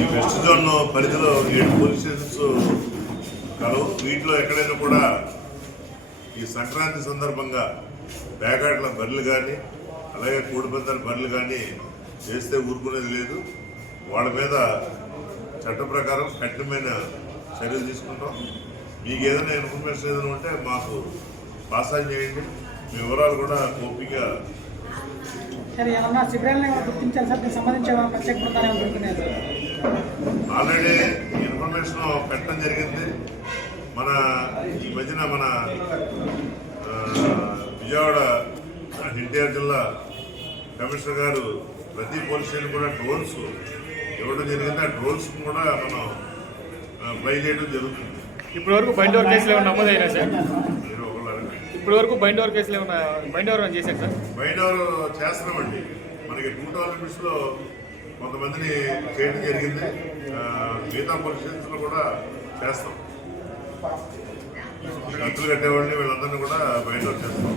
ఈ west zone పరిధిలో 7 police stations కలవు. వీటిలో ఎక్కడైనా కూడా ఈ సంక్రాంతి సందర్భంగా పేకాట్ల బర్రెలు కానీ అలాగే కోడిపందాల బర్రెలు కానీ చేస్తే ఊరుకునేది లేదు. వాళ్ళ మీద చట్ట ప్రకారం కఠినమైన చర్యలు తీసుకుంటాం. మీకు ఏదైనా ఇన్ఫర్మేషన్ ఏదైనా ఉంటే మాకు పాస్ ఆన్ చేయండి. మీ వివరాలు కూడా ఓపికగా ఆల్రెడీ ఇన్ఫర్మేషన్ పెట్టడం జరిగింది. ఈ మధ్యన మన విజయవాడ ఎన్టీఆర్ జిల్లా కమిషనర్ గారు ప్రతి పోలీస్ స్టేషన్ కూడా డ్రోన్స్ ఇవ్వడం జరిగింది. ఆ డ్రోన్స్ కూడా మనం ఫ్లై చేయడం జరుగుతుంది. ఇప్పటి వరకు బైండోవర్ కేసులు ఏమైనా నమోదైనా సార్? ఇప్పటి వరకు బైండోవర్ కేసులు ఏమైనా బైండోవర్ చేశారు సార్? బైండోవర్ చేస్తున్నామండి. మనకి 2 టోర్నమెంట్స్లో కొంతమందిని చేయడం జరిగింది. మిగతా పోలీస్ స్టేషన్స్లో కూడా చేస్తాం. గంతులు కట్టేవాళ్ళని వీళ్ళందరినీ కూడా బైండోవర్ చేస్తాం.